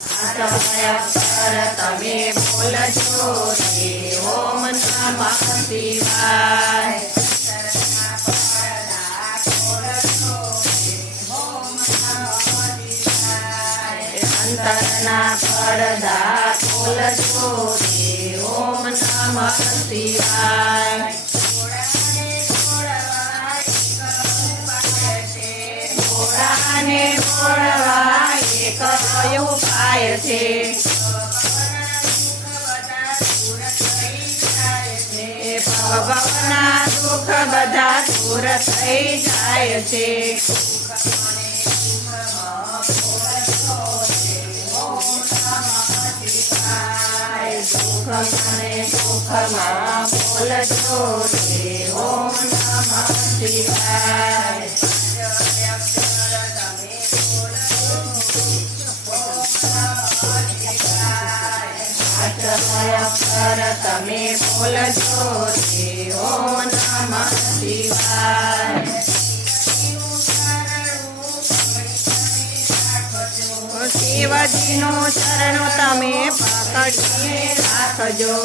અક્ષર તમે બોલજો રે ઓમ નમઃ શિવાય. અંતરના પડદા ખોલજો રે ઓમ નમઃ શિવાય. ઘોડાને દોડવા એક ઉપાય છે. ભવના દુઃખ બધા દૂર થઈ જાય છે. દુઃખ મને દુઃખમાં બોલજો રે ઓમ નમઃ શિવાય. અક્ષર તમે બોલજો રે ઓમ નમઃ શિવાય. શિવજીનું ચરણ તમે પકડીને રાખજો.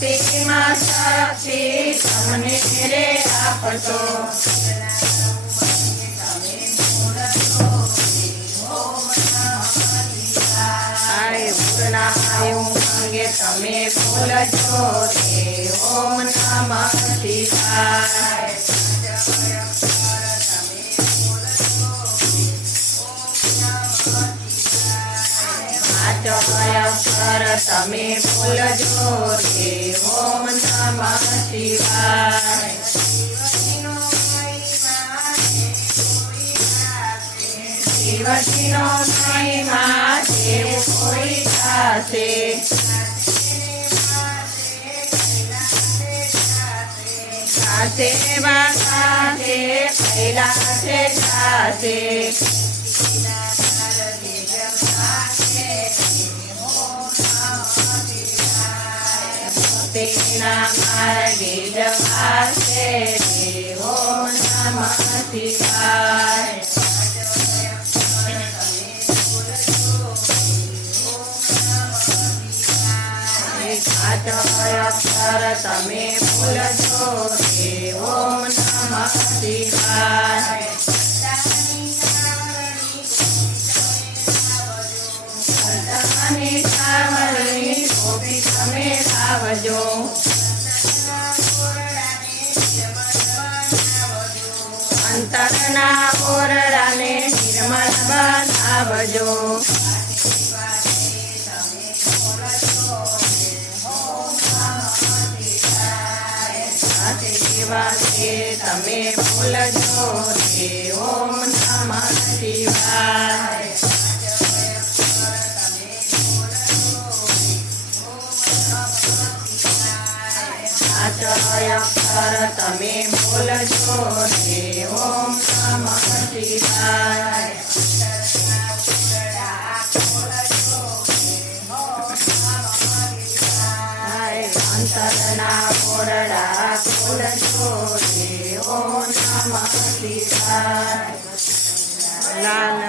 ભક્તિમાં શક્તિ તમને રે આપજો. અંગે તમે બોલજો રે ઓમ નમઃ શિવાય. અક્ષર તમે બોલજો રે ઓમ નમઃ શિવાય. શિવજીનો મહિમા દેવ કોઈ થશે. સેવા સાથે કૈલાસે જાશે. તેના માર્ગે જવાશે રે ઓમ નમઃ શિવાય. અક્ષર તમે બોલજો રે ઓમ નમઃ શિવાય. સંતની સાવરણી ટોપી તમે લાવજો. અંતરના ઓરડાને નિર્મળ બનાવજો. તમે બોલજો રે ઓમ નમઃ શિવાય. અક્ષર તમે બોલજો રે ઓમ નમઃ શિવાય. અંતરના ઓરડા ખોલજો રે ઓમ નમઃ શિવાય. લાલ